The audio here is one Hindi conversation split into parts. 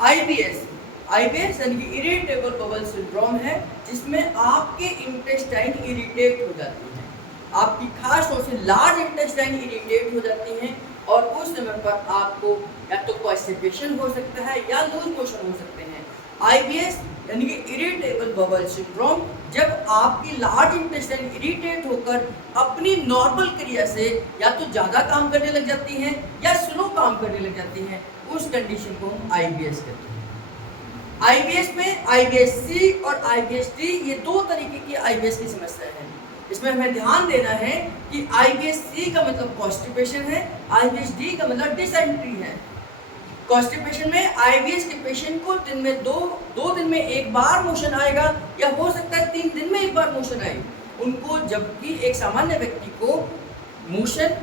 आईबीएस आईबीएस यानी कि इरिटेबल बबल सिंड्रोम है, जिसमें आपके इंटेस्टाइन इरिटेट हो जाती है, आपकी खास तौर से लार्ज इंटेस्टाइन इरिटेट हो जाती हैं और उस समय पर आपको या तो कॉन्स्टिपेशन हो सकता है या लूज मोशन हो सकते हैं। आईबीएस यानी कि इरिटेबल बबल सिंड्रोम, जब आपकी लार्ज इंटेस्टाइन इरिटेट होकर अपनी नॉर्मल क्रिया से या तो ज़्यादा काम करने लग जाती हैं या स्लो काम करने लग जाती हैं, उस कंडीशन को हम आईबीएस कहते हैं। आईबीएस में आईबीएस-सी और आईबीएस-डी ये दो तरीके की आईबीएस की समस्या है। इसमें हमें ध्यान देना है कि आईबीएस-सी का मतलब कॉन्स्टिपेशन है, आईबीएस-डी का मतलब डिसेंट्री है। कॉन्स्टिपेशन में आईबीएस के पेशेंट को दिन में दो दिन में एक बार मोशन आएगा या हो सकता है 3 दिन में एक बार मोशन आए उनको, जबकि एक सामान्य व्यक्ति को मोशन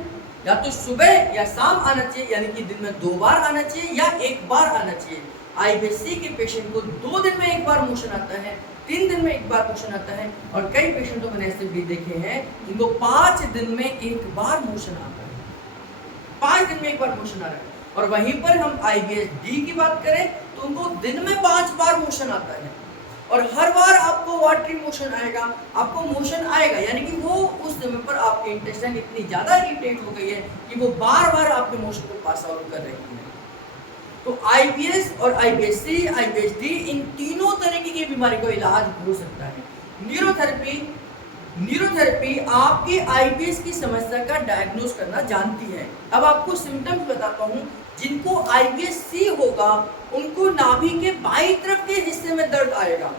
या तो सुबह या शाम आना चाहिए, यानी कि दिन में 2 बार आना चाहिए या 1 बार आना चाहिए। आईबीएस-सी के पेशेंट को 2 दिन में एक बार मोशन आता है, 3 दिन में एक बार मोशन आता है और कई पेशेंट तो मैंने ऐसे भी देखे हैं जिनको 5 दिन में एक बार मोशन आता है, 5 दिन में एक बार मोशन आ रहा है। और वहीं पर हम आईबीएस-डी की बात करें तो उनको दिन में 5 बार मोशन आता है और हर बार आपको वाटरी मोशन आएगा, आपको मोशन आएगा, यानी कि वो उस समय पर आपके इंटेस्टाइन इतनी ज़्यादा इरिटेट हो गई है कि वो बार बार आपके मोशन को पास आउट कर रही है। तो आईबीएस और आईबीएस-सी, आईबीएस-डी इन तीनों तरीके की बीमारी का इलाज हो सकता है। न्यूरोथेरेपी आपकी आईबीएस की समस्या का डायग्नोज करना जानती है। अब आपको सिम्टम्स बताता हूँ। जिनको आईबीएस-सी होगा उनको नाभि के बाईं तरफ के हिस्से में दर्द आएगा।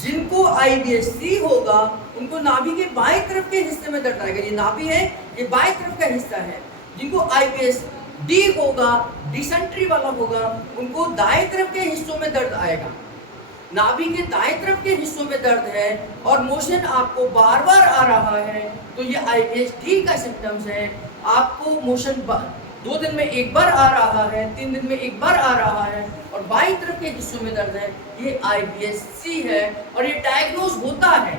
जिनको आईबीएस-सी होगा उनको नाभि के बाईं तरफ के हिस्से में दर्द आएगा। ये नाभि है, ये बाईं तरफ का हिस्सा है। जिनको आईबीएस-डी होगा, डिसेंट्री वाला होगा, उनको दाएं तरफ के हिस्सों में दर्द आएगा। नाभि के दाएं तरफ के हिस्सों में दर्द है और मोशन आपको बार बार आ रहा है, तो ये आईबीएस-डी का सिम्टम्स है। आपको मोशन 2 दिन में एक बार आ रहा है, 3 दिन में एक बार आ रहा है और बाईं तरफ के हिस्सों में दर्द है, ये आईबीएस-सी है और ये डायग्नोज होता है।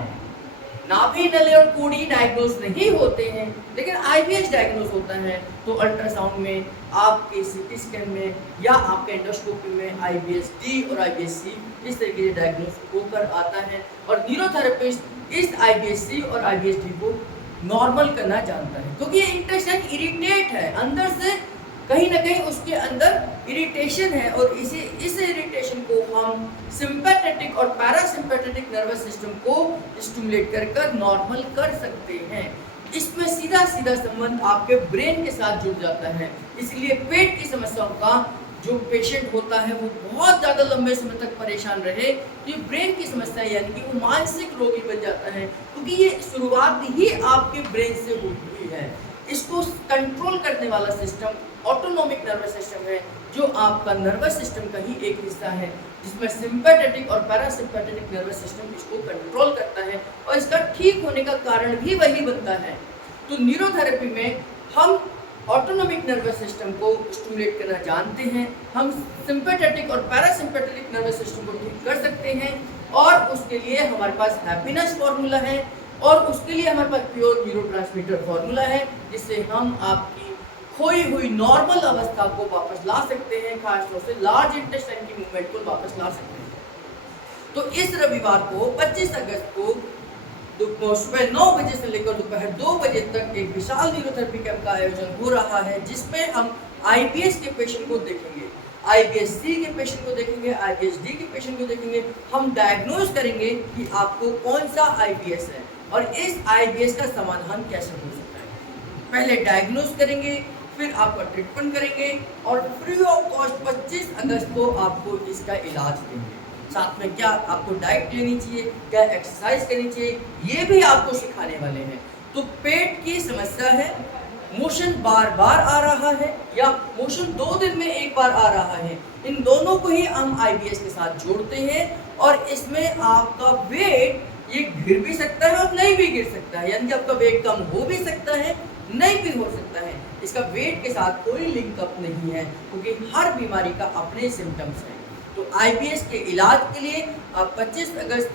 नाभि, नली और कोड़ी डायग्नोज नहीं होते हैं, लेकिन आईबीएस डायग्नोज होता है। तो अल्ट्रासाउंड में, आपके सीटी स्कैन में या आपके एंडोस्कोपी में आईबीएस-डी और आईबीएस-सी इस तरीके से डायग्नोज होकर आता है और न्यूरोथेरेपिस्ट इस आईबीएस-सी और आईबीएस-डी को नॉर्मल करना जानता है, क्योंकि ये इंटेस्टाइन इरिटेट है, अंदर से कहीं ना कहीं उसके अंदर इरिटेशन है और इस इरिटेशन को हम सिंपैथेटिक और पैरासिम्पैथेटिक नर्वस सिस्टम को स्टिमुलेट कर नॉर्मल कर सकते हैं। इसमें सीधा सीधा संबंध आपके ब्रेन के साथ जुड़ जाता है। इसलिए पेट की समस्याओं का जो पेशेंट होता है वो बहुत ज़्यादा लंबे समय तक परेशान रहे, तो ये ब्रेन की समस्या यानी कि वो मानसिक रोगी बन जाता है, क्योंकि ये शुरुआत ही आपके ब्रेन से हुई है। इसको कंट्रोल करने वाला सिस्टम ऑटोनोमिक नर्वस सिस्टम है, जो आपका नर्वस सिस्टम का ही एक हिस्सा है, जिसमें सिंपैथेटिक और पैरासिम्पैथेटिक नर्वस सिस्टम इसको कंट्रोल करता है और इसका ठीक होने का कारण भी वही बनता है। तो न्यूरोथेरेपी में हम ऑटोनोमिक नर्वस सिस्टम को स्टिमुलेट करना जानते हैं, हम सिंपैथेटिक और पैरासिम्पैथेटिक नर्वस सिस्टम को ठीक कर सकते हैं और उसके लिए हमारे पास हैप्पीनेस फार्मूला है और उसके लिए हमारे पास प्योर न्यूरोट्रांसमीटर फार्मूला है, जिससे हम आपकी खोई हुई नॉर्मल अवस्था को वापस ला सकते हैं, खासतौर से लार्ज इंटेस्टाइन की मूवमेंट को वापस ला सकते हैं। तो इस रविवार को 25 अगस्त को सुबह 9 बजे से लेकर दोपहर 2 बजे तक एक विशाल न्यूरोथेरेपी कैंप का आयोजन हो रहा है, जिसमें हम आईबीएस के पेशेंट को देखेंगे, आईबीएस-सी के पेशेंट को देखेंगे, आईबीएस-डी के पेशेंट को देखेंगे। हम डायग्नोज करेंगे कि आपको कौन सा आईबीएस है और इस आईबीएस का समाधान कैसे हो सकता है। पहले डायग्नोज करेंगे, फिर आपका ट्रीटमेंट करेंगे और फ्री ऑफ कॉस्ट 25 अगस्त को आपको इसका इलाज देंगे। साथ में क्या आपको डाइट लेनी चाहिए, क्या एक्सरसाइज करनी चाहिए, ये भी आपको सिखाने वाले हैं। तो पेट की समस्या है, मोशन बार बार आ रहा है या मोशन 2 दिन में एक बार आ रहा है, इन दोनों को ही हम आईबीएस के साथ जोड़ते हैं और इसमें आपका वेट ये गिर भी सकता है और नहीं भी गिर सकता है, यानी कि आपका वेट कम हो भी सकता है, नहीं भी हो सकता है। इसका वेट के साथ कोई लिंकअप नहीं है, क्योंकि हर बीमारी का अपने सिम्टम्स हैं। तो आईबीएस के इलाज के लिए आप 25 अगस्त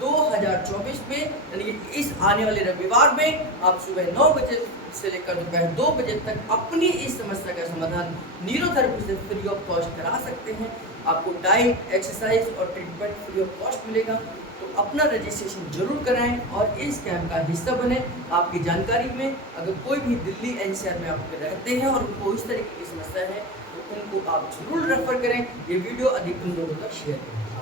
2024 में यानी कि इस आने वाले रविवार में आप सुबह 9 बजे से लेकर दोपहर 2 बजे तक अपनी इस समस्या का समाधान न्यूरोथेरेपी से फ्री ऑफ कॉस्ट करा सकते हैं। आपको डाइट, एक्सरसाइज और ट्रीटमेंट फ्री ऑफ कॉस्ट मिलेगा। तो अपना रजिस्ट्रेशन जरूर कराएं और इस कैंप का हिस्सा बने। आपकी जानकारी में अगर कोई भी दिल्ली एनसीआर में आप रहते हैं और उनको इस तरीके की समस्या है तो उनको आप जरूर रेफर करें। ये वीडियो अधिकतम लोगों तक शेयर करें।